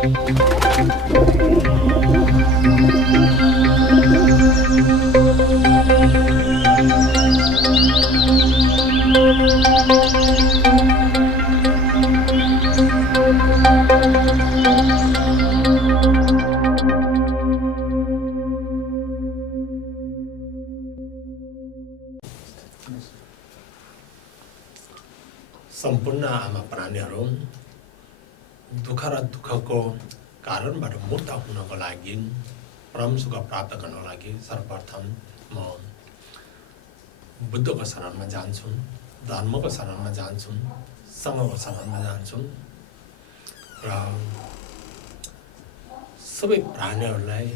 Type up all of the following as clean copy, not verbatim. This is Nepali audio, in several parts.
सम्पूर्ण आमा प्राणीहरू दुःख र दुःखको कारणबाट मुक्त हुनको लागि परम सुख प्राप्त गर्नको लागि सर्वप्रथम म बुद्धको शरणमा जान्छु, धर्मको शरणमा जान्छु, सङ्घको शरणमा जान्छु र सबै प्राणीहरूलाई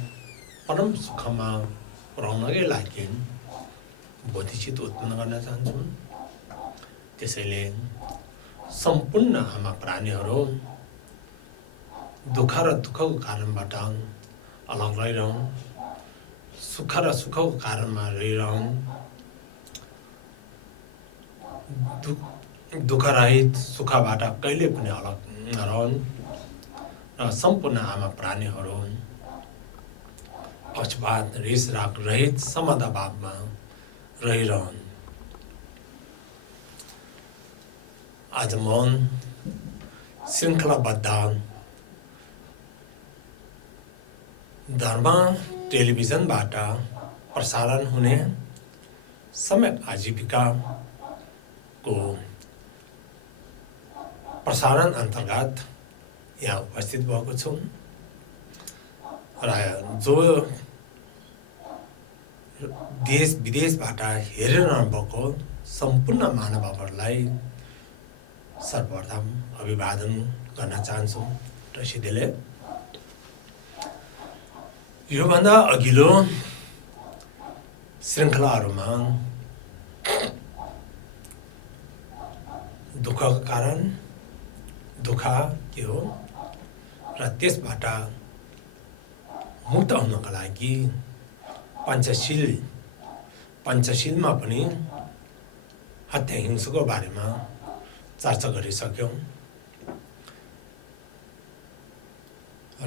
परम सुखमा पुर्याउनकै लागि बोधिचित उत्पन्न गर्न चाहन्छु। त्यसैले सम्पूर्ण आमा प्राणीहरू दुःख र दुःखको कारणबाट अलग रहिरहन्, सुख र सुखको कारणमा रहिरहन्, दुःखरहित सुखबाट कहिले पनि अलग नरहन् र सम्पूर्ण आमा प्राणीहरू पक्षपात रिस राग रहित समताभावमा रहिरहन्। आज म श्रृङ्खलाबद्ध धर्म टेलिभिजनबाट प्रसारण हुने सम्यक आजीविकाको प्रसारण अन्तर्गत यहाँ उपस्थित भएको छु र जो देश विदेशबाट हेरिरहनु भएको सम्पूर्ण मानवहरूलाई सर्वप्रथम अभिवादन गर्न चाहन्छु। रसिदेले योभन्दा अघिल्लो श्रृङ्खलाहरूमा दुःखको कारण दुःख के हो र त्यसबाट मुक्त हुनको लागि पञ्चशीलमा पनि हत्या हिंसाको बारेमा चर्चा गरिसक्यौँ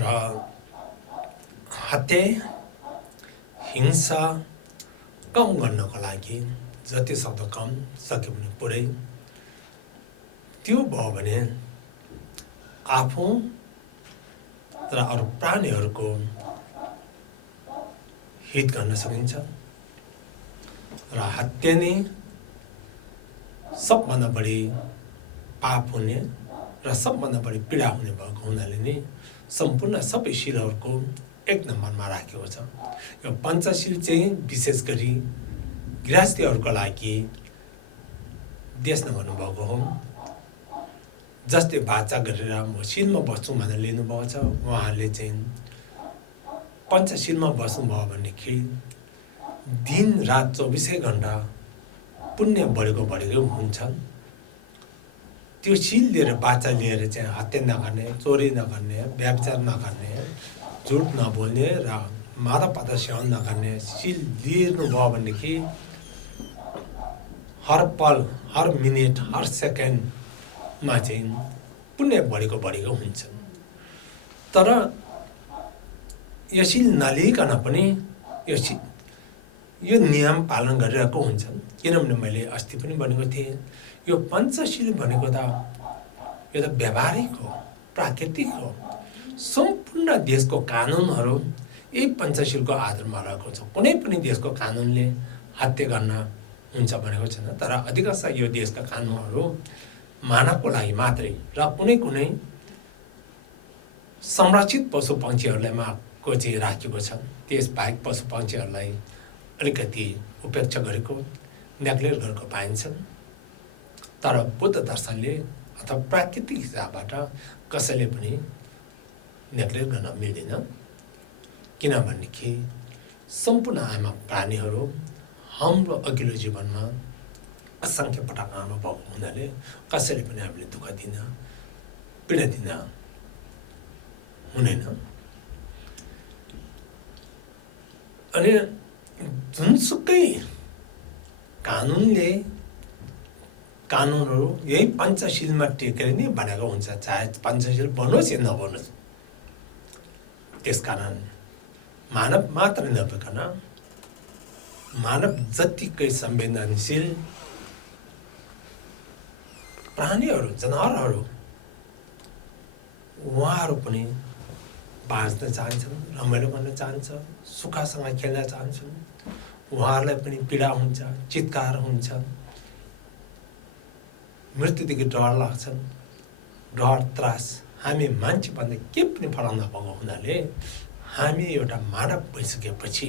र हत्या हिंसा कम गर्नको लागि जति सक्दो कम सक्यो भने पुरै त्यो भयो भने आफू र अरू प्राणीहरूको हित गर्न सकिन्छ र हत्या नै सबभन्दा बढी पाप हुने र सबभन्दा बढी पीडा हुने भएको हुनाले नै सम्पूर्ण सबै शीलहरूको एक नम्बरमा राखेको छ। यो पञ्चशील चाहिँ विशेष गरी गृहस्थीहरूको लागि देश नभन्नुभएको हो। जसले बाचा गरेर म शीलमा बस्छु भनेर लिनुभएको छ, उहाँहरूले चाहिँ पञ्चशीलमा बस्नुभयो भनेदेखि दिन रात 24 घण्टा पुण्य बढेको हुन्छ। त्यो शील लिएर बाचा लिएर चाहिँ हत्या नगर्ने, चोरी नगर्ने, व्यभिचार नगर्ने, झुट नबोल्ने र मादक पदार्थ सेवन नगर्ने शील लिनुभयो भनेदेखि हर पल, हर मिनट, हर सेकेन्डमा चाहिँ पुण्य बढेको हुन्छ। तर यो शील नलिकन पनि यो नियम पालन गरिरहेको हुन्छ। किनभने मैले अस्ति पनि भनेको थिएँ, यो पञ्चशील भनेको त यो त व्यावहारिक हो, प्राकृतिक हो। सम्पूर्ण देशको कानुनहरू यही पञ्चशीलको आधारमा रहेको छ। कुनै पनि देशको कानुनले हत्या गर्न हुन्छ भनेको छैन। तर अधिकांश यो देशका कानुनहरू मानवको लागि मात्रै र कुनै संरक्षित पशु पक्षीहरूलाई को चाहिँ राखेको छ। त्यसबाहेक पशु पक्षीहरूलाई अलिकति उपेक्षा गरेको, नेग्लेक्ट गरेको पाइन्छ। तर बुद्ध दर्शनले अथवा प्राकृतिक हिसाबबाट कसैले पनि नेग्लेक्ट गर्न मिल्दैन। किनभनेदेखि सम्पूर्ण आमा प्राणीहरू हाम्रो अघिल्लो जीवनमा असङ्ख्य पटक आमा भएको हुनाले कसैले पनि हामीले दुःख दिन, पीडा दिन हुँदैन। अनि जुनसुकै कानुनहरू यही पञ्चशीलमा टेकेर नै बनेको हुन्छ। चाहे पञ्चशील बनोस् या नबनोस्, त्यसकारण मानव मात्र नभइकन मानव जतिकै संवेदनशील प्राणीहरू जनावरहरू उहाँहरू पनि बाँच्न चाहन्छन्, रमाइलो गर्न चाहन्छ, सुखसँग खेल्न चाहन्छन्। उहाँहरूलाई पनि पीडा हुन्छ, चित्कार हुन्छ, मृत्युदेखि डर लाग्छन्। डर त्रास हामी मान्छेभन्दा के पनि फरक नभएको हुनाले हामी एउटा मानव भइसकेपछि,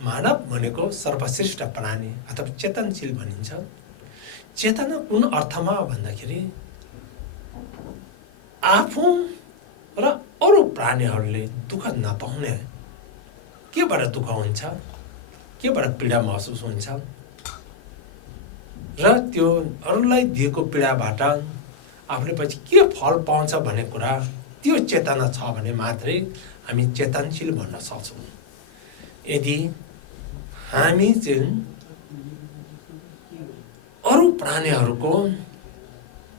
मानव भनेको सर्वश्रेष्ठ प्राणी अथवा चेतनशील भनिन्छ। चेतना कुन अर्थमा भन्दाखेरि आफू र अरू प्राणीहरूले दुःख नपाउने, केबाट दुःख हुन्छ, केबाट पीडा महसुस हुन्छ र त्यो अरूलाई दिएको पीडाबाट आफूले पछि के फल पाउँछ भन्ने कुरा त्यो चेतना छ भने मात्रै हामी चेतनशील भन्न सक्छौँ। यदि हामी चाहिँ अरू प्राणीहरूको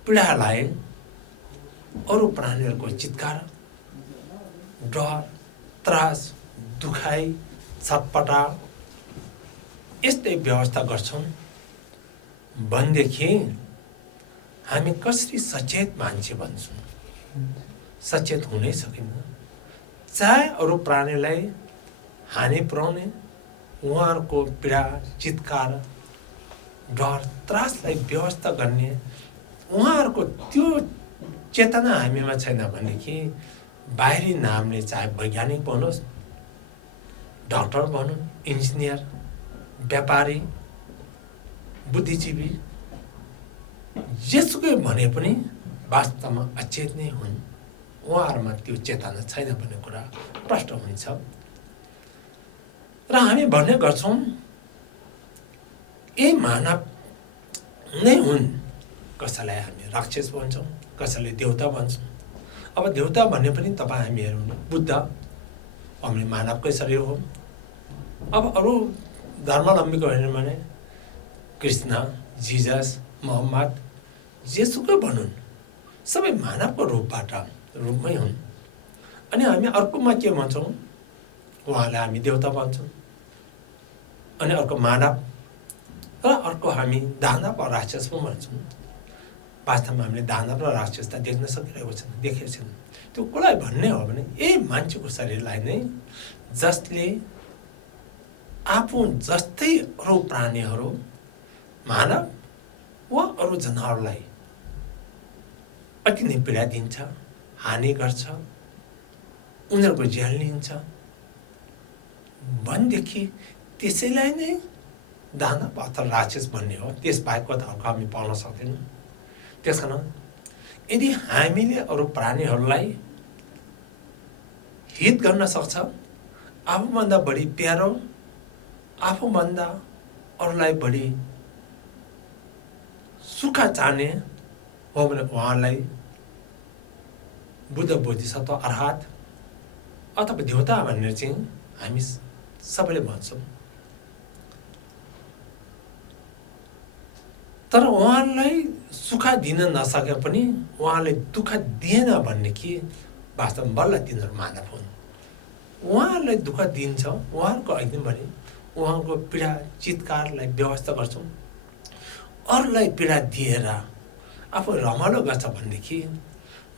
पीडालाई, अरू प्राणीहरूको चित्कार, डर, त्रास, दुखाइ, छटपटा यस्तै व्यवस्था गर्छौँ भनेदेखि हामी कसरी सचेत मान्छे बन्छौँ? सचेत हुनै सकिन्न। चाहे अरू प्राणीलाई हानि पुर्याउने, उहाँहरूको पीडा, चित्कार, डर, त्रासलाई व्यवस्था गर्ने उहाँहरूको त्यो चेतना हामीमा छैन भनेदेखि बाहिरी नामले चाहे वैज्ञानिक बनोस्, डाक्टर भनौँ, इन्जिनियर, व्यापारी, बुद्धिजीवी, जेसुकै भने पनि वास्तवमा अचेत नै हुन्। उहाँहरूमा त्यो चेतना छैन भन्ने कुरा प्रष्ट हुन्छ। र हामी भन्ने गर्छौँ यी मानव नै हुन्। कसैलाई हामी राक्षस भन्छौँ, कसैले देवता भन्छौँ। अब देवता भन्ने पनि तपाईँ हामी हेरौँ, बुद्ध हामी मानवकै शरीर हो। अब अरू धर्मावलम्बीको हेर्नु भने कृष्ण, जिजस, मोहम्मद, जेसुकै भनौँ, सबै मानवको रूपमै हुन्। अनि हामी अर्कोमा के भन्छौँ? उहाँलाई हामी देवता भन्छौँ। अनि अर्को मानव र अर्को हामी दानव र राक्षस पनि भन्छौँ। वास्तवमा हामीले दानव र राक्षसता देख्न सकिरहेको छैन, देखेको छैन। त्यो कसलाई भन्ने हो भने यही मान्छेको शरीरलाई नै, जसले आफू जस्तै अरू प्राणीहरू, मानव वा अरू जनावरलाई अति नै पीडा दिन्छ, हानि गर्छ, उनीहरूको ज्यान लिन्छ भनेदेखि त्यसैलाई नै दानव अथवा राक्षस भन्ने हो। त्यस बाहेकको धर्म हामी पाउन सक्दैनौँ। त्यसकारण यदि हामीले अरू प्राणीहरूलाई हित गर्न सक्छ, आफूभन्दा बढी प्यारो, आफूभन्दा अरूलाई बढी सुख चाहने हो भने उहाँलाई बुद्ध, बोधिसत्व, अरहत अथवा देवता भनेर चाहिँ हामी सबैले भन्छौँ। तर उहाँलाई सुख दिन नसके पनि उहाँले दुःख दिएन भन्ने कि वास्तवमा बल्ल तिनीहरू मानव हुन्। उहाँहरूलाई दुःख दिन्छ, उहाँहरूको होइन भने उहाँको पीडा, चित्कारलाई व्यवस्था गर्छौँ। अरूलाई पीडा दिएर आफू रमाइलो गर्छ भनेदेखि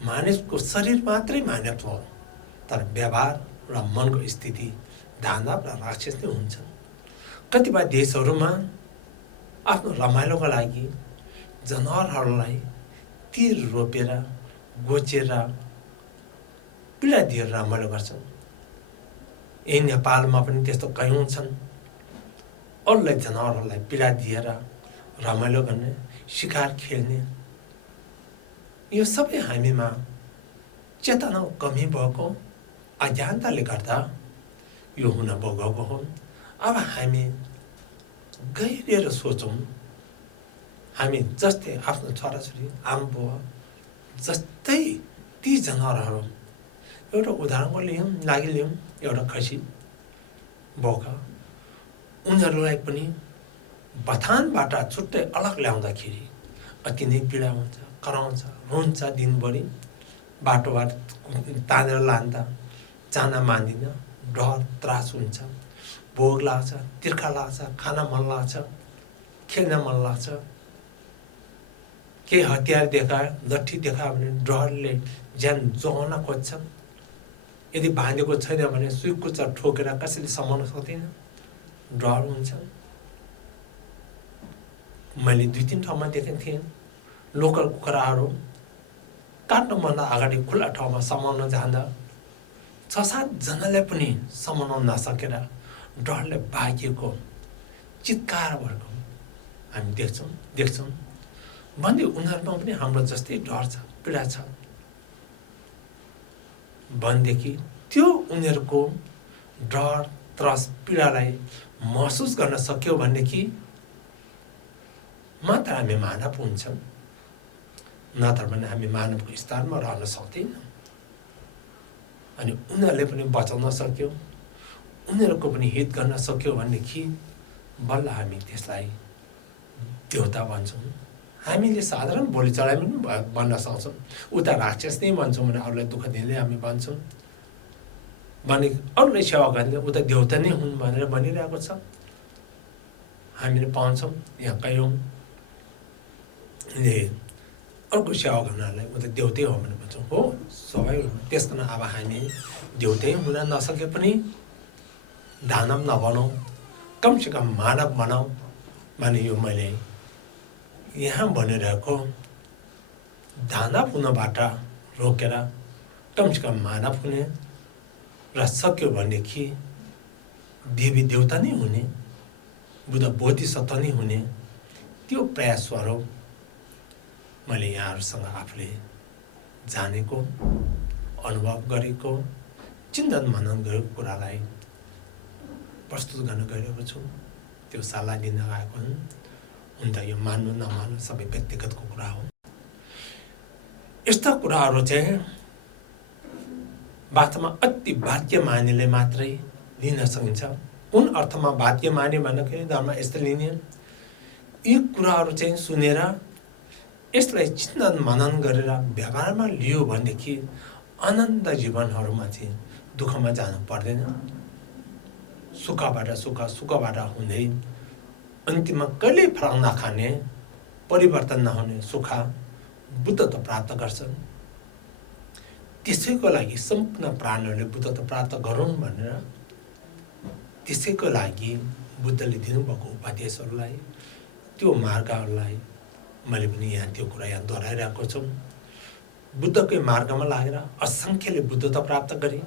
मानिसको शरीर मात्रै मानव हो, तर व्यवहार र मनको स्थिति दानव र राक्षस नै हुन्छ। कतिपय देशहरूमा आफ्नो रमाइलोको लागि जनावरहरूलाई तीर रोपेर, गोचेर, पीडा दिएर रमाइलो गर्छन्। यही नेपालमा पनि त्यस्तो कयौँ छन्। अरूलाई, जनावरहरूलाई पीडा दिएर रमाइलो गर्ने, शिकार खेल्ने, यो सबै हामीमा चेतना कमी भएको, अज्ञानताले गर्दा यो हुन गएको हो। अब हामी गहिरिएर सोचौँ। हामी जस्तै आफ्नो छोराछोरी, आमाबुवा जस्तै ती जनावरहरू, एउटा उदाहरणको लागि लियौँ, एउटा खसी, बोका, उनीहरूलाई पनि बथानबाट छुट्टै अलग ल्याउँदाखेरि अति नै पीडा हुन्छ, कराउँछ, रुन्छ दिनभरि, बाटोबाट तानेर लान्दा जान मान्दिन, डर त्रास हुन्छ, भोग लाग्छ, तिर्खा लाग्छ, खान मन लाग्छ, खेल्न मन लाग्छ। केही हतियार देखायो, लट्ठी देखायो भने डरले ज्यान जोगाउन खोज्छन्। यदि बाँधेको छैन भने सुइकुच्चा ठोकेर कसैले समाउन सक्दैन, डर हुन्छ। मैले 2-3 ठाउँमा देखेको थिएँ, लोकल कुखुराहरू काट्नुभन्दा अगाडि खुल्ला ठाउँमा समाउन जाँदा 6-7 जनाले पनि समाउन नसकेर डरले भागिएको, चित्कार भएको हामी देख्छौँ। भन्दै उनीहरूमा पनि हाम्रो जस्तै डर छ, पीडा छ। भनेदेखि त्यो उनीहरूको डर, त्रास, पीडालाई महसुस गर्न सक्यो भनेदेखि मात्र हामी मानव हुन्छौँ, नत्र भने हामी मानवको स्थानमा रहन सक्दैनौँ। अनि उनीहरूले पनि बचाउन सक्यो, उनीहरूको पनि हित गर्न सक्यो भनेदेखि बल्ल हामी त्यसलाई देवता भन्छौँ। हामीले साधारण बोलीचाली पनि भन्न सक्छौँ। उता राक्षस नै भन्छौँ भने अरूलाई दुःख दिँदै हामी भन्छौँ भने अरूलाई सेवा गर्ने उता देवता नै हुन् भनेर भनिरहेको छ। हामीले पाउँछौँ यहाँ कयौँले अर्को सेवा गर्नलाई उता देवतै हो भने भन्छौँ। हो स्वाभाविक, त्यस कारण अब हामी देवतै हुन नसके पनि दानव नबनौँ, कमसेकम मानव बनाऊ भने यो मैले यहाँ भनिरहेको दानव हुनबाट रोकेर कमसेकम मानव हुने र सक्यो भनेदेखि देवी देवता नै हुने, बुद्ध बोधिसत्व नै हुने, त्यो प्रयास स्वरूप मैले यहाँहरूसँग आफूले जानेको, अनुभव गरेको, चिन्तन मनन गरेको कुरालाई प्रस्तुत गर्न गइरहेको छु। त्यो सल्लाह दिन आएको हुन त यो मान्नु नमान्नु सबै व्यक्तिगतको कुरा हो। यस्ता कुराहरू चाहिँ वास्तवमा अति भाग्यमानीले मात्रै लिन सकिन्छ। कुन अर्थमा भाग्यमानी भनेको धर्म यस्तो लिने, यी कुराहरू चाहिँ सुनेर यसलाई चिन्तन मनन गरेर व्यवहारमा लियो भनेदेखि अनन्त जीवनहरूमा चाहिँ दुःखमा जानु पर्दैन। सुखबाट सुख, सुखबाट हुँदै अन्तिममा कहिल्यै फरक नखाने, परिवर्तन नहुने सुख बुद्धत्व प्राप्त गर्छन्। त्यसैको लागि सम्पूर्ण प्राणीहरूले बुद्धत्व प्राप्त गरौँ भनेर त्यसैको लागि बुद्धले दिनुभएको उपदेशहरूलाई, त्यो मार्गहरूलाई मैले पनि यहाँ त्यो कुरा यहाँ दोहोऱ्याइरहेको छु। बुद्धकै मार्गमा लागेर असङ्ख्यले बुद्धत्व प्राप्त गरे।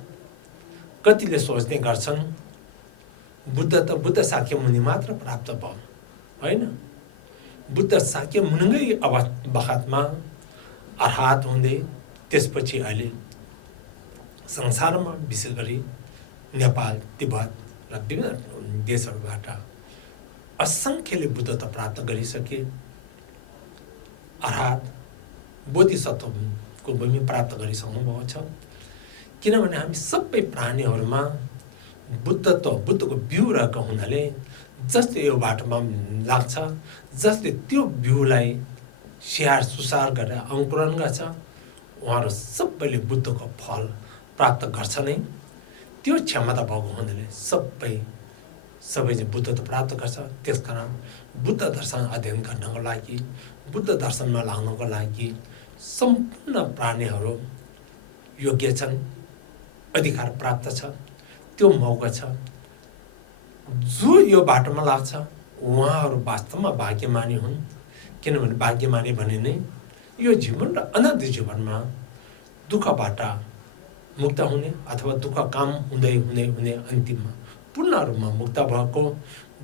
कतिले सोच्ने गर्छन् बुद्ध त बुद्ध शाक्य मुनि मात्र प्राप्त भयो, होइन। बुद्ध शाक्य मुनिकै बखतमा अर्हात हुँदै त्यसपछि अहिले संसारमा विशेष गरी नेपाल, तिब्बत र विभिन्न देशहरूबाट असङ्ख्यले बुद्धत्व प्राप्त गरिसके, अर्हात बोधिसत्वको भूमि प्राप्त गरिसक्नुभएको छ। किनभने हामी सबै प्राणीहरूमा बुद्धत्व, बुद्धको बिउ रहेको हुनाले जसले यो बाटोमा लाग्छ, जसले त्यो बिउलाई स्याहार सुसार गरेर अङ्कुरण गर्छ, उहाँहरू सबैले बुद्धको फल प्राप्त गर्छ नै। त्यो क्षमता भएको हुनाले सबै चाहिँ बुद्धत्व प्राप्त गर्छ। त्यसकारण बुद्ध दर्शन अध्ययन गर्नको लागि, बुद्ध दर्शनमा लाग्नको लागि सम्पूर्ण प्राणीहरू योग्य छन्, अधिकार प्राप्त छ, त्यो मौका छ। जो यो बाटोमा लाग्छ उहाँहरू वास्तवमा भाग्यमानी हुन्। किनभने भाग्यमानी भने नै यो जीवन र अनन्त जीवनमा दुःखबाट मुक्त हुने अथवा दुःख काम हुँदै हुँदै हुँदै अन्तिममा पूर्ण रूपमा मुक्त भएको,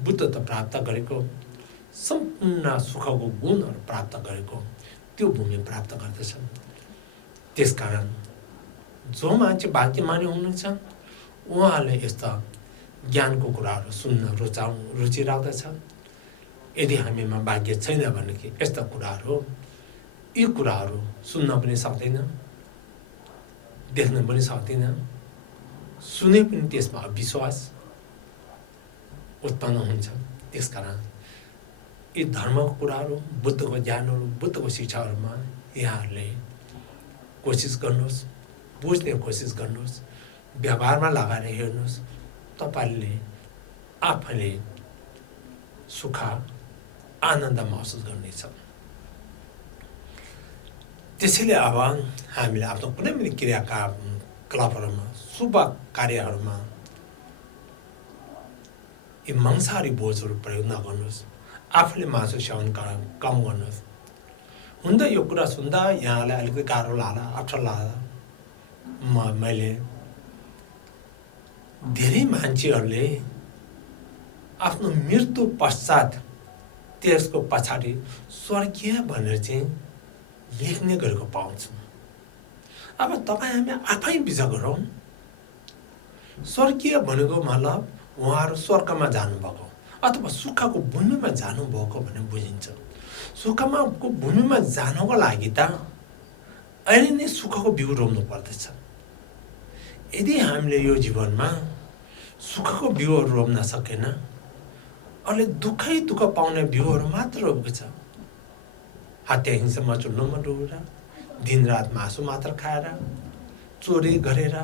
बुद्धत्व प्राप्त गरेको, सम्पूर्ण सुखको गुणहरू प्राप्त गरेको त्यो भूमि प्राप्त गर्दछ। त्यसकारण जो मान्छे भाग्यमानी हुनुहुन्छ उहाँले यस्ता ज्ञानको कुराहरू सुन्न रुचि राख्दछ। यदि हामीमा भाग्य छैन भनेदेखि यस्ता कुराहरू, यी कुराहरू सुन्न पनि सक्दैन, देख्न पनि सक्दैन, सुने पनि त्यसमा अविश्वास उत्पन्न हुन्छ। त्यसकारण यी धर्मको कुराहरू, बुद्धको ज्ञानहरू, बुद्धको शिक्षाहरूमा यहाँहरूले कोसिस गर्नुहोस्, बुझ्ने कोसिस गर्नुहोस्, व्यवहारमा लगाएर हेर्नुहोस्, तपाईँले आफैले सुख आनन्द महसुस गर्नेछ। त्यसैले अब हामीले आफ्नो कुनै पनि क्रियाकलापहरूमा, शुभ कार्यहरूमा यी मांसाहारी बोझहरू प्रयोग नगर्नुहोस्। आफूले मासु सेवन कम गर्नुहोस्। हुन त यो कुरा सुन्दा यहाँलाई अलिकति गाह्रो लाग्ला, अप्ठ्यारो लाग्ला। मैले धेरै मान्छेहरूले आफ्नो मृत्यु पश्चात त्यसको पछाडि स्वर्गीय भनेर चाहिँ लेख्ने गरेको पाउँछौँ। अब तपाईँ हामी आफै विचार गरौँ, स्वर्गीय भनेको मतलब उहाँहरू स्वर्गमा जानुभएको अथवा सुखको भूमिमा जानुभएको भन्ने बुझिन्छ। सुखको भूमिमा जानको लागि त अहिले नै सुखको बिउ रोप्नु पर्दछ। यदि हामीले यो जीवनमा सुखको बिउहरू रोप्न सकेन, अहिले दुःख पाउने बिउहरू मात्र रोपेको छ। हत्या हिंसामा चुल्नुमा डुबेर, दिनरात मासु मात्र खाएर, चोरी गरेर,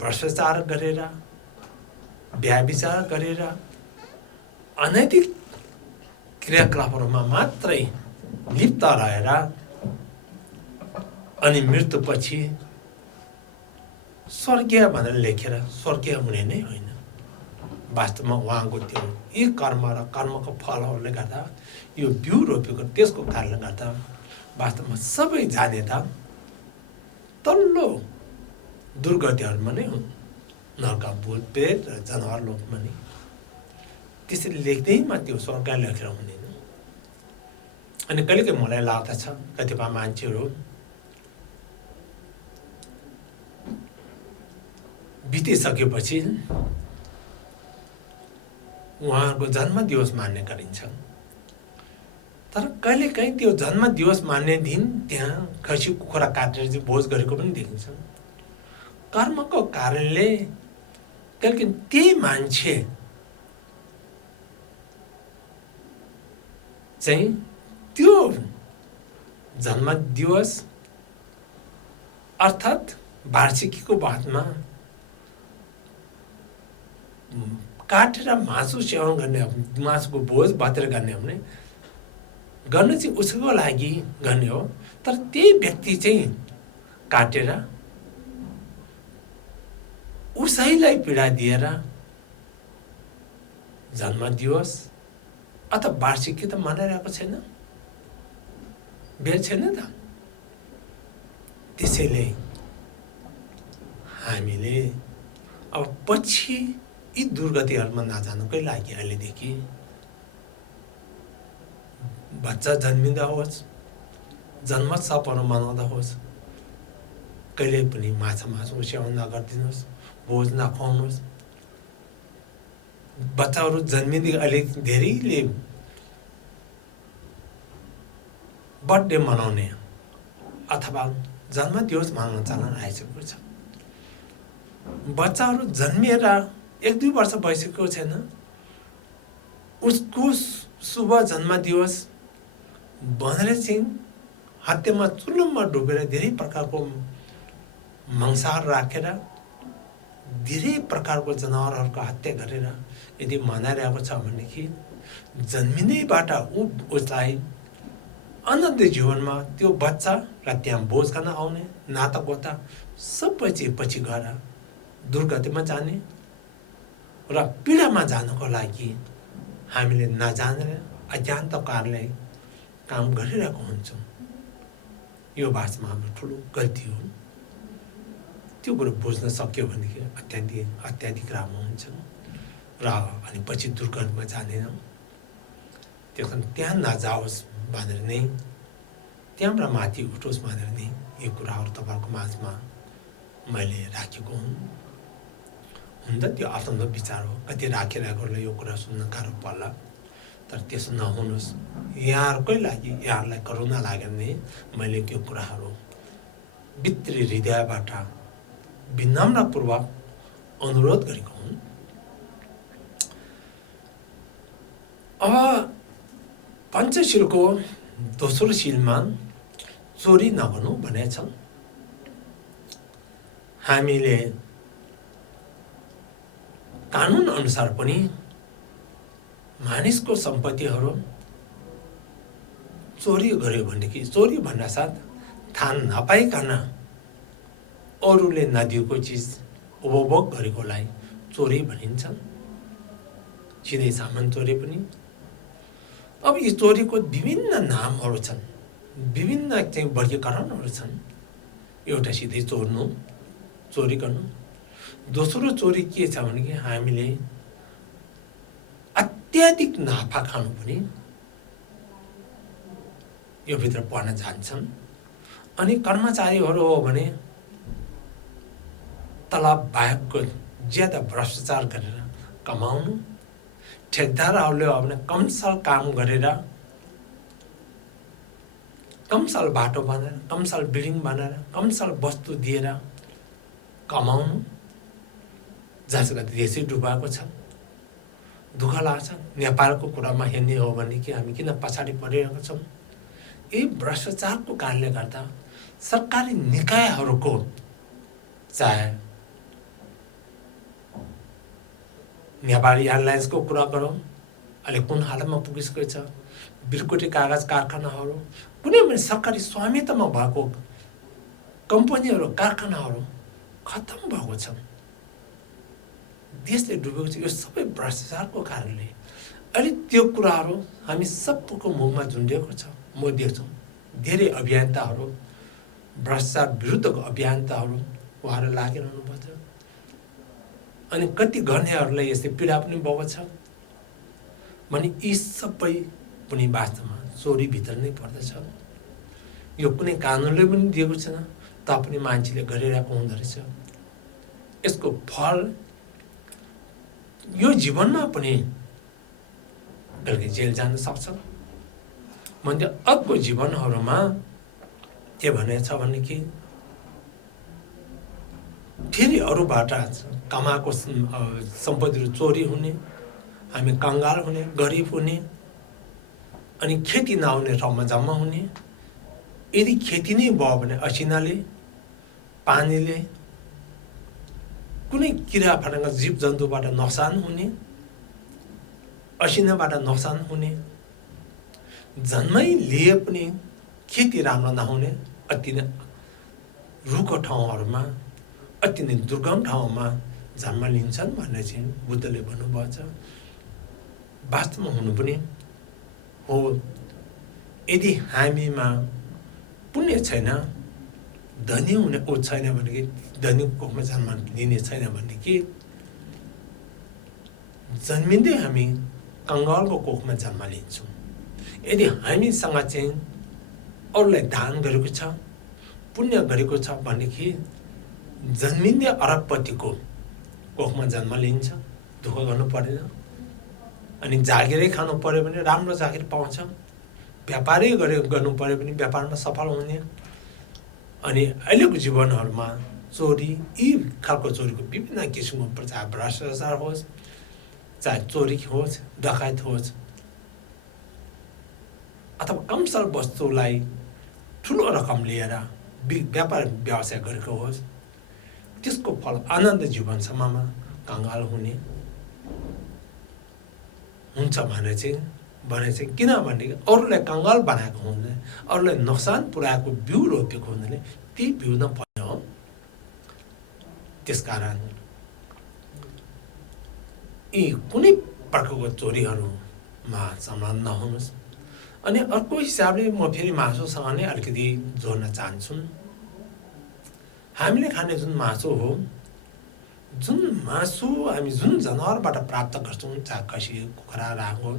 भ्रष्टाचार गरेर, व्यभिचार गरेर, अनैतिक क्रियाकलापहरूमा मात्रै लिप्त रहेर अनि मृत्युपछि स्वर्गीय भनेर लेखेर स्वर्गीय हुने नै होइन। वास्तवमा उहाँको त्यो यी कर्म र कर्मको फलहरूले गर्दा यो बिउ रोपेको त्यसको कारणले गर्दा वास्तवमा सबै जाने त तल्लो दुर्गतिहरूमा नै हुन्, नरक, भूत प्रेत र जनावर लोकमा नै। त्यसरी लेख्दैमा त्यो स्वर्ग लेखेर हुँदैन। अनि कहिलेकाहीँ मलाई लाग्दछ कतिपय मान्छेहरू बितिसकेपछि उहाँहरूको जन्मदिवस मान्ने गरिन्छ। तर कहिलेकाहीँ त्यो जन्मदिवस मान्ने दिन त्यहाँ खसी कुखुरा काटेर चाहिँ भोज गरेको पनि देखिन्छ। कर्मको कारणले कहिलेकाहीँ त्यही मान्छे चाहिँ त्यो जन्मदिवस अर्थात् वार्षिकीको बादमा काटेर मासु सेवन गर्ने, मासुको भोज भातेर गर्ने हो भने गर्न चाहिँ उसको लागि गर्ने हो। तर त्यही व्यक्ति चाहिँ काटेर उसैलाई पीडा दिएर जन्मदिवस अथवा वार्षिकी त मनाइरहेको छैन, बेल छैन त। त्यसैले हामीले अब पछि यी दुर्गतिहरूमा नजानुकै लागि अहिलेदेखि बच्चा जन्मिँदा होस्, जन्मोत्सवहरू मनाउँदा होस्, कहिले पनि माछा मासु सेवन नगरिदिनुहोस्, भोज नखुवाउनुहोस्। बच्चाहरू जन्मिँदै अहिले धेरैले बर्थडे मनाउने अथवा जन्मदिवस मनाउन चलन आइसकेको छ। बच्चाहरू जन्मिएर 1-2 वर्ष भइसकेको छैन, उसको शुभ जन्मदिवस भनेर चाहिँ हत्यामा चुल्लुममा डुबेर धेरै प्रकारको मांसाहार राखेर धेरै प्रकारको जनावरहरूको हत्या गरेर यदि मनाइरहेको छ भनेदेखि जन्मिँदैबाट उसलाई अनन्त जीवनमा त्यो बच्चा र त्यहाँ भोज खान आउने नातागोता सबै चाहिँ पछि गएर दुर्गतिमा जाने र पीडामा जानको लागि हामीले नजानेर अज्ञानता कारणले काम गरिरहेको हुन्छौँ। यो वास्तवमा हाम्रो ठुलो गल्ती हो। त्यो कुरो बुझ्न सक्यो भनेदेखि अत्याधिक राम्रो हुन्छ र अनि पछि दुर्गतिमा जाँदैनौँ। त्यो कारण त्यहाँ नजाओस् भनेर नै, त्यहाँबाट माथि उठोस् भनेर नै यो कुराहरू तपाईँहरूको माझमा मैले राखेको हुँ। हुन त त्यो आफ्नो विचार हो, कति राखिरहेकोलाई यो कुरा सुन्न गाह्रो पर्ला, तर त्यसो नहुनुहोस्। यहाँहरूकै लागि, यहाँहरूलाई करुणा लागेर नै मैले त्यो कुराहरू भित्री हृदयबाट विनम्रपूर्वक अनुरोध गरेको हुँ। अब पञ्चशीलको दोस्रो शीलमा चोरी नगर्नु भनेछ। हामीले कानुन अनुसार पनि मानिसको सम्पत्तिहरू चोरी गर्यो भनेदेखि चोरी भन्दा साथ थाहा नपाइकन अरूले नदिएको चिज उपभोग गरेकोलाई चोरी भनिन्छ। सिधै सामान चोरी पनि। अब यी चोरीको विभिन्न नामहरू छन्, विभिन्न चाहिँ वर्गीकरणहरू छन्। एउटा सिधै चोर्नु, चोरी गर्नु। दोस्रो चोरी के छ भने हामीले अत्याधिक नाफा खानु पनि यो भित्र पर्न जान्छन्। अनि कर्मचारीहरू हो भने तलब बाहेकको ज्यादा भ्रष्टाचार गरेर कमाउनु। ठेकदारहरूले हो भने कमसल काम गरेर, कमसल बाटो बनाएर, कमसल बिल्डिङ बनाएर, कमसल वस्तु दिएर कमाउनु, जसले देशै डुबाएको छ। दुःख लाग्छ। नेपालको कुरामा हेर्ने हो भने कि हामी किन पछाडि परिरहेका छौँ। यही भ्रष्टाचारको कारणले गर्दा सरकारी निकायहरूको चाहे नेपाली एयरलाइन्सको कुरा गरौँ, अहिले कुन हालतमा पुगिसकेको छ। बिर्कोटे कागज कारखानाहरू, कुनै पनि सरकारी स्वामित्वमा भएको कम्पनीहरू, कारखानाहरू खत्तम भएको छ। देशले डुबेको छ। यो सबै भ्रष्टाचारको कारणले। अहिले त्यो कुराहरू हामी सबैको मुखमा झुन्डिएको छ। म देख्छु धेरै अभियन्ताहरू, भ्रष्टाचार विरुद्धको अभियन्ताहरू उहाँहरू लागिरहनु पर्छ। अनि कति गर्नेहरूलाई यस्तै पीडा पनि भएको छ भने यी सबै पनि वास्तवमा चोरीभित्र नै पर्दछ। यो कुनै कानुनले पनि दिएको छैन, तापनि मान्छेले गरिरहेको हुँदो रहेछ। यसको फल यो जीवनमा पनि बेलुकी जेल जान सक्छ। मैले अर्को जीवनहरूमा के भनेको छ भने कि फेरि अरूबाट कमाएको सम्पत्तिहरू चोरी हुने, हामी कङ्गाल हुने, गरिब हुने, अनि खेती नहुने ठाउँमा जम्मा हुने। यदि खेती नै भयो भने असिनाले, पानीले, कुनै किरा फटेङ्ग्रा जीव जन्तुबाट नोक्सान हुने, असिनाबाट नोक्सान हुने, जन्मै लिए पनि खेती राम्रो नहुने, अति नै रुखो ठाउँहरूमा, अति नै दुर्गम ठाउँमा जन्म लिन्छन् भन्ने चाहिँ बुद्धले भन्नुभएको छ। वास्तवमा हुनु पनि हो। यदि हामीमा पुण्य छैन, धनी हुने छैन भनेदेखि, धनी कोखमा जन्म लिने छैन भनेदेखि जन्मिँदै हामी कङ्गालको कोखमा जन्म लिन्छौँ। यदि हामीसँग चाहिँ अरूलाई दान गरेको छ, पुण्य गरेको छ भनेदेखि जन्मिँदै अरबपतिको कोखमा जन्म लिन्छ। दुःख गर्नु परेन। अनि जागिरै खानु पऱ्यो भने राम्रो जागिर पाउँछ। व्यापारै गर्नु पऱ्यो भने व्यापारमा सफल हुने। अनि अहिलेको जीवनहरूमा चोरी, यी खालको चोरीको विभिन्न किसिमको, चाहे भ्रष्टाचार होस्, चाहे चोरी होस्, डकायत होस्, अथवा कमसल वस्तुलाई ठुलो रकम लिएर व्यापार व्यवसाय गरेको होस्, त्यसको फल आनन्द जीवनसम्ममा कङ्गाल हुने हुन्छ भने चाहिँ किनभने अरूलाई कङ्गाल बनाएको हुँदैन, अरूलाई नोक्सान पुर्याएको बिउ रोपेको हुँदैन, ती बिउ नपर्ने हो। त्यसकारण यी कुनै प्रकारको चोरीहरूमा सामान नहुनुहोस्। अनि अर्को हिसाबले म फेरि मासुसँग नै अलिकति जोड्न चाहन्छु। हामीले खाने जुन मासु हो, जुन मासु हामी जुन जनावरबाट प्राप्त गर्छौँ, चाहे खसी, कुखुरा, राँगो,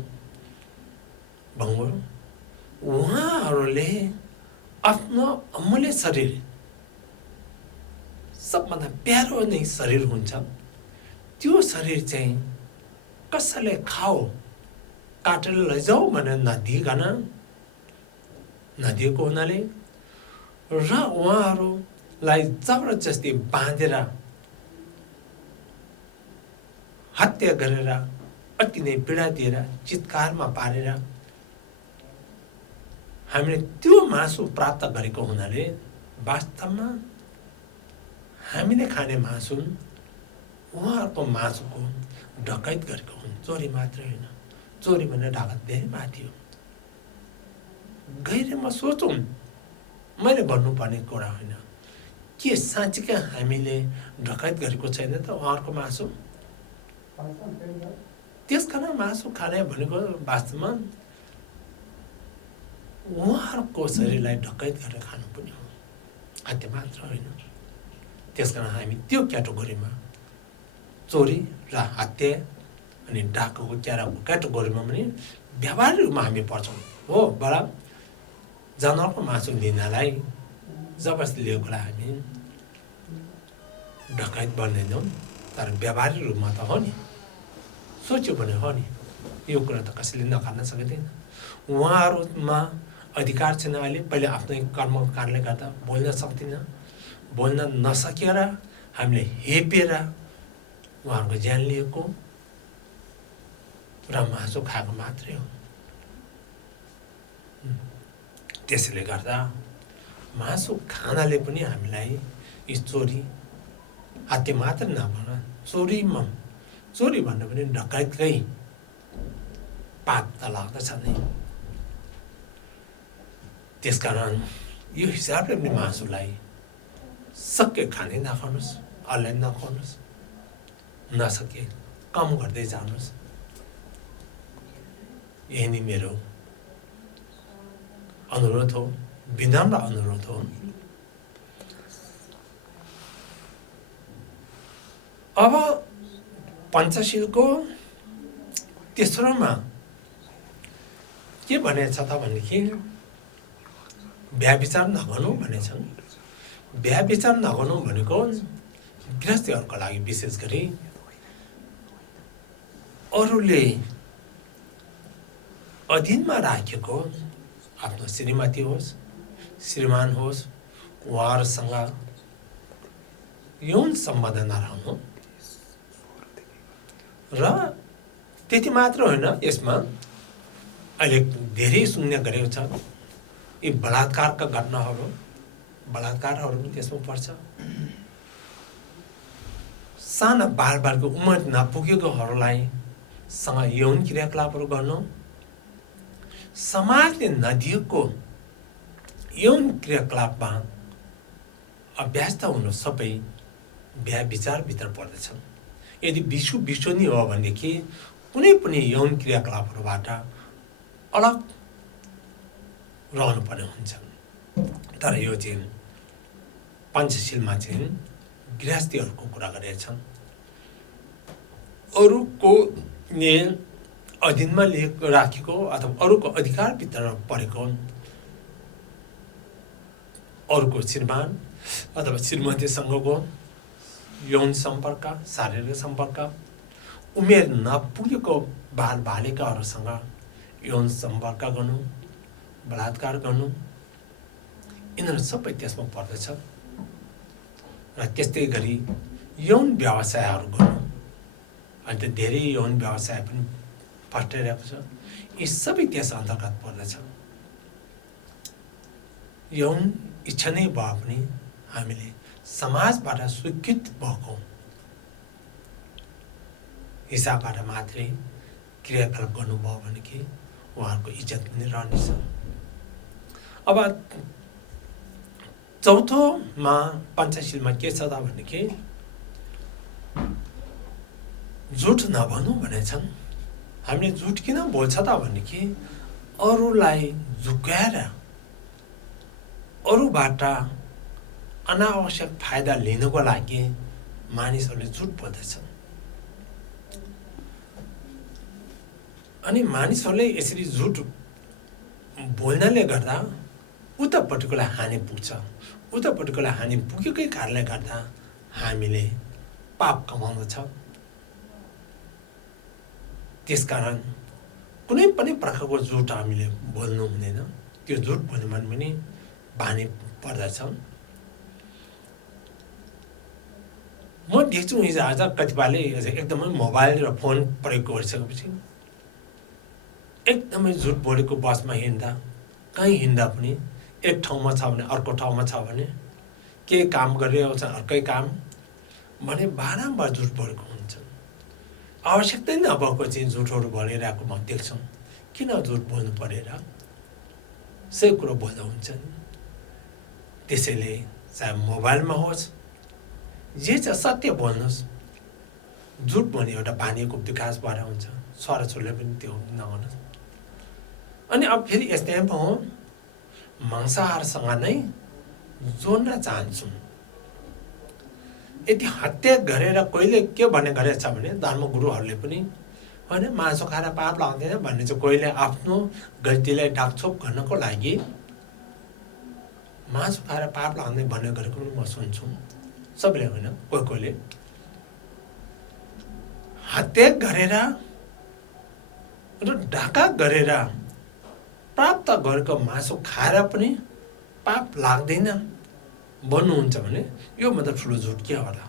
भङ्गुर, उहाँहरूले आफ्नो अमूल्य शरीर, सबभन्दा प्यारो नै शरीर हुन्छ, त्यो शरीर चाहिँ कसैले खाओ, काटेर लैजाऊ भनेर नदिएको हुनाले र उहाँहरूलाई जबरजस्ती बाँधेर हत्या गरेर, अति नै पीडा दिएर, चित्कारमा पारेर हामीले त्यो मासु प्राप्त गरेको हुनाले वास्तवमा हामीले खाने मासु उहाँहरूको मासुको डकैत गरेको हुन्। चोरी मात्रै होइन, चोरी भने ढाका धेरै माथि हो। गएर म सोचौँ, मैले भन्नुपर्ने कुरा होइन, के साँच्चीकै हामीले डकैत गरेको छैन त उहाँहरूको मासु? त्यसकारण मासु खाने भनेको वास्तवमा उहाँहरूको शरीरलाई डकैत गरेर खानु पनि हो, हत्या मात्र होइन। त्यसकारण हामी त्यो क्याटेगोरीमा, चोरी र हत्या अनि डाकुको क्याटेगोरीमा पनि व्यावहारिक रूपमा हामी पर्छौँ। हो बडा जनावरको मासु लिनलाई जबरजस्ती लिएकोलाई हामी डकैत बन्दैनौँ, तर व्यावहारिक रूपमा त हो नि, सोच्यो भने हो नि, यो कुरा त कसैले नकार्न सकिँदैन। उहाँहरूमा अधिकार छैन। अहिले पहिले आफ्नै कर्मकाण्डले गर्दा बोल्न सक्दिन, बोल्न नसकेर हामीले हेपेर उहाँहरूको ज्यान लिएको र मासु खाएको मात्रै हो। त्यसैले गर्दा मासु खानाले पनि हामीलाई यी चोरी हत्या मात्र नभएर चोरी भन्दा पनि डकैतकै पाप त लाग्दछ नै। त्यसकारण यो हिसाबले पनि मासुलाई सके खाने नखानुहोस्, अनलाइन नखानुहोस्, नसके कम गर्दै जानुहोस्। यही नै मेरो अनुरोध हो, विनम्र अनुरोध हो। अब पञ्चशीलको तेस्रोमा के भनेछ त भनेदेखि व्यभिचार नगर्नु भनेछन्। व्यभिचार नगर्नु भनेको गृहस्थीहरूको लागि विशेष गरी अरूले अधीनमा राखेको आफ्नो श्रीमती होस्, श्रीमान होस्, उहाँहरूसँग यौन सम्बन्ध नराख्नु र त्यति मात्र होइन, यसमा अहिले धेरै सुन्ने गरेको छ यी बलात्कारका घटनाहरू, बलात्कारहरू पनि त्यसमा पर्छ। साना बालबालको उमेर नपुगेकोहरूलाई सँग यौन क्रियाकलापहरू गर्नु, समाजले नदिएको यौन क्रियाकलापमा अभ्यस्त हुनु सबै व्यभिचारभित्र पर्दछन्। यदि विश्व नै हो भनेदेखि कुनै पनि यौन क्रियाकलापहरूबाट अलग रहनुपर्ने हुन्छ। तर यो चाहिँ पञ्चशीलमा चाहिँ गृहस्थीहरूको कुरा गरेछन्। अरूको अधीनमा राखेको अथवा अरूको अधिकारभित्र परेको अरूको श्रीमान अथवा श्रीमतीसँगको यौन सम्पर्क, शारीरिक सम्पर्क, उमेर नपुगेको बालबालिकाहरूसँग यौन सम्पर्क गर्नु, बलात्कार गर्नु, यिनीहरू सबै त्यसमा पर्दछ। र त्यस्तै गरी यौन व्यवसायहरू गर्नु, अन्त धेरै यौन व्यवसाय पनि फस्टाइरहेको छ, यी सबै त्यस अन्तर्गत पर्दछ। यौन इच्छा नै भए पनि हामीले समाजबाट स्वीकृत भएको हिसाबबाट मात्रै क्रियाकलाप गर्नुभयो भनेदेखि उहाँहरूको इज्जत पनि रहनेछ। अब चौथोमा पञ्चशीलमा के छ त भनेदेखि झुट नभन्नु भनेछन्। हामीले झुट किन बोल्छ त भनेदेखि अरूलाई झुक्याएर अरूबाट अनावश्यक फाइदा लिनको लागि मानिसहरूले झुट बोल्दछन्। अनि मानिसहरूले यसरी झुट बोल्नाले गर्दा उतापट्टिकोलाई हानि पुग्छ। उतापट्टिकोलाई हानि पुगेकै कारणले गर्दा हामीले पाप कमाउँदछ। त्यसकारण कुनै पनि प्रकारको झुट हामीले बोल्नु हुँदैन। त्यो झुट बोल्नु भने पनि बानी पर्दछ। म देख्छु हिजो आज कतिपयले एकदमै मोबाइल र फोन प्रयोग गरिसकेपछि एकदमै झुट बोलेको बसमा हिँड्दा, कहीँ हिँड्दा पनि एक ठाउँमा छ भने अर्को ठाउँमा छ भने, केही काम गरिरहेको छ अर्कै काम, भने बारम्बार झुट बोलेको हुन्छन्। आवश्यकता नभएको चाहिँ झुटहरू बोलिरहेको म देख्छु। किन झुट बोल्नु परेर सही कुरो बोल्दा हुन्छ नि। त्यसैले चाहे मोबाइलमा होस् जे छ सत्य बोल्नुहोस्। झुट बोल्ने एउटा बानीको विकास भएर हुन्छ। छोराछोरीले पनि त्यो नगर्नुहोस्। अनि अब फेरि यस्तै हो, मांसाहारसँग नै जोड्न चाहन्छु। यदि हत्या गरेर कोहीले के भन्ने गरेछ भने धर्मगुरुहरूले पनि होइन मासु खाएर पाप लाग्दैन भन्ने चाहिँ कोहीले आफ्नो गल्तीलाई ढाकछोप गर्नको लागि मासु खाएर पाप लाग्दैन भन्ने गरेको पनि म सुन्छु। सबैले होइन, कोहीले हत्या गरेर र ढाका गरेर प्राप्त गरेको मासु खाएर पनि पाप लाग्दैन भन्नुहुन्छ भने यो मतलब ठुलो झुट के होला।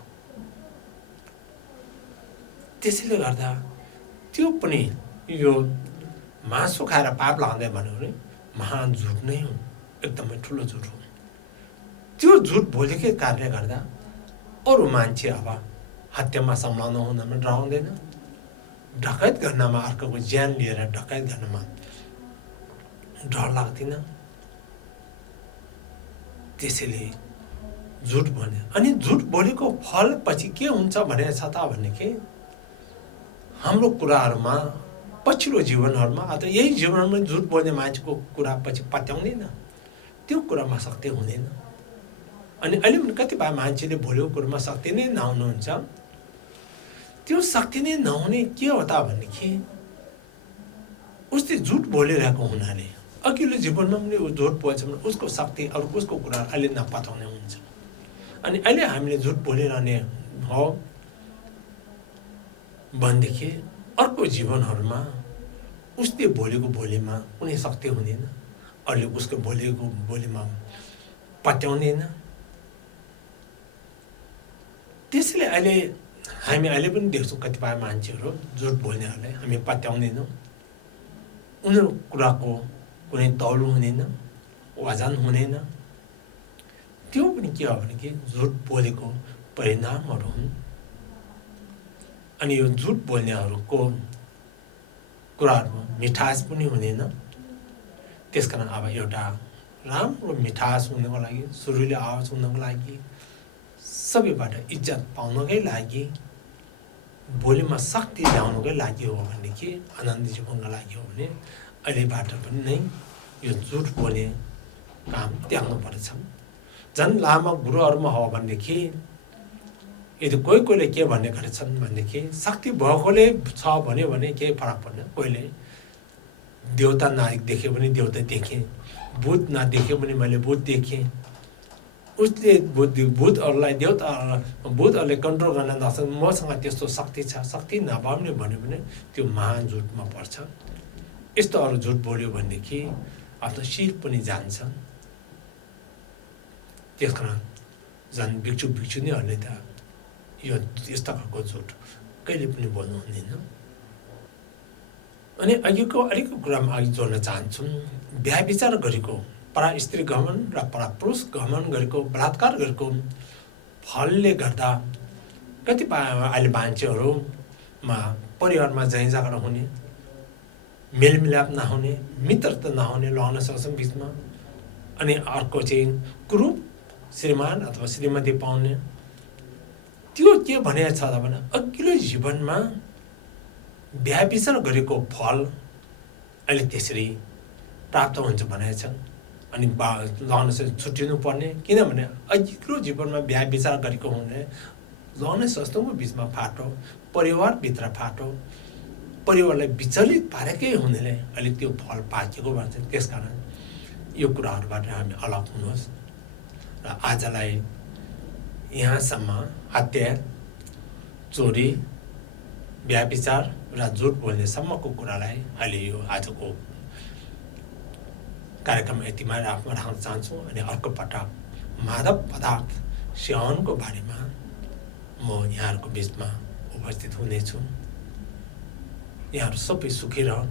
त्यसैले गर्दा त्यो पनि यो मासु खाएर पाप लाग्दैन भन्यो भने महान झुट नै हो, एकदमै ठुलो झुट हो। त्यो झुट बोलेकै कारणले गर्दा अरू मान्छे अब हत्यामा संलग्न हुनमा डराउँदैन, डकैत गर्नमा अर्कोको ज्यान लिएर डकैत गर्नमा डर लाग्दैन। त्यसैले झुट बोल्ने अनि झुट बोलेको फल पछि के हुन्छ भनेको छ त भनेदेखि हाम्रो कुराहरूमा पछिल्लो जीवनहरूमा अथवा यही जीवनमा झुट बोल्ने मान्छेको कुरा पछि पत्याउँदैन, त्यो कुरामा शक्ति हुँदैन। अनि अहिले पनि कतिपय मान्छेले बोलेको कुरामा शक्ति नै नहुनुहुन्छ। त्यो शक्ति नै नहुने के हो त भनेदेखि उसले झुट बोलिरहेको हुनाले अघिल्लो जीवनमा पनि झुट बोल्छ भने उसको शक्ति अरू उसको कुरा अहिले नपताउने हुन्छ। अनि अहिले हामीले झुट बोलिरहने हो भनेदेखि अर्को जीवनहरूमा उसले बोलेको बोलीमा कुनै शक्ति हुँदैन, अरूले उसको बोलेको बोलीमा पत्याउँदैन। त्यसैले अहिले हामी अहिले पनि देख्छौँ कतिपय मान्छेहरू झुट बोल्नेहरूलाई हामी पत्याउँदैनौँ। उनीहरू कुराको कुनै तौल हुँदैन, वजन हुँदैन। त्यो पनि के हो भने कि झुट बोलेको परिणामहरू हुन्। अनि यो झुट बोल्नेहरूको कुराहरूमा मिठास पनि हुँदैन। त्यसकारण अब एउटा राम्रो मिठास हुनको लागि, सुरुले आवाज हुनको लागि, सबैबाट इज्जत पाउनकै लागि, बोलीमा शक्ति ल्याउनकै लागि हो भनेदेखि, आनन्द जीवनको लागि हो भने अहिलेबाट पनि नै यो झुट बोल्ने काम त्याग्नु पर्छ। झन् लामा गुरुहरूमा हो भनेदेखि यदि कोहीले के भन्ने गरेछन् भनेदेखि शक्ति भएकोले छ भने केही फरक पर्दैन। कोहीले देवता नदेखे पनि देवता देखेँ, भूत नदेखे पनि मैले भूत देखेँ। उसले भूतहरूलाई भूतहरूले कन्ट्रोल गर्न नसक्छ, मसँग त्यस्तो शक्ति छ, शक्ति नभए पनि भन्यो भने त्यो महान झुटमा पर्छ। यस्तो अरू झुट बोल्यो भनेदेखि आफ्नो शिर पनि जान्छ। त्यस कारण झन् भिक्षुनीहरूले त यो यस्ता खालको झुट कहिले पनि बोल्नु हुँदैन। अनि अघिको अलिकति कुरामा अघि जोड्न चाहन्छु। व्यभिचार गरेको, परा स्त्री गमन र परा पुरुष गमन गरेको, बलात्कार गरेको फलले गर्दा कतिपय अहिले मान्छेहरूमा परिवारमा झैँ झगडा हुने, मेलमिलाप नहुने, मित्रता नहुने लगाउन सक्छौँ बिचमा। अनि अर्को चाहिँ कुरूप श्रीमान अथवा श्रीमती पाउने। त्यो के भनेको छ भने अघिल्लो जीवनमा व्यभिचार गरेको फल अहिले त्यसरी प्राप्त हुन्छ भनेको छ। अनि लगाउन छुट्टिनु पर्ने, किनभने अघिल्लो जीवनमा व्यभिचार गरेको हुने लगाउन सक्छौँ बिचमा फाटो, परिवारभित्र फाटो, परिवारलाई विचलित पारेकै हुनेले अहिले त्यो फल पाकेको भन्छ। त्यसकारण यो कुराहरूबाट हामी अलग हुनुहोस् र आजलाई यहाँसम्म हत्या, चोरी, व्यभिचार र झुट बोल्नेसम्मको कुरालाई अहिले यो आजको कार्यक्रम यतिमा राख्न चाहन्छु। अनि अर्को पटक मादक पदार्थ सेवनको बारेमा म यहाँहरूको बिचमा उपस्थित हुनेछु। यहाँहरू सबै सुखी रहन्,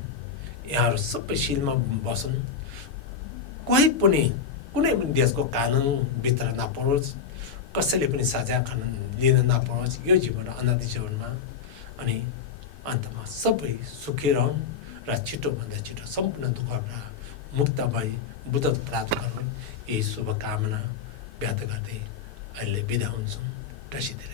यहाँहरू सबै शिलमा बसुन्, कोही पनि कुनै पनि देशको कानुनभित्र नपरोस्, कसैले पनि सजाय लिन नपरोस् यो जीवन अनादि जीवनमा। अनि अन्तमा सबै सुखी रहन् र छिटोभन्दा छिटो सम्पूर्ण दुःखबाट मुक्त भई बुद्धत्व प्राप्त गरून्, यही शुभकामना व्यक्त गर्दै अहिले बिदा हुन्छौँ। टसीतिर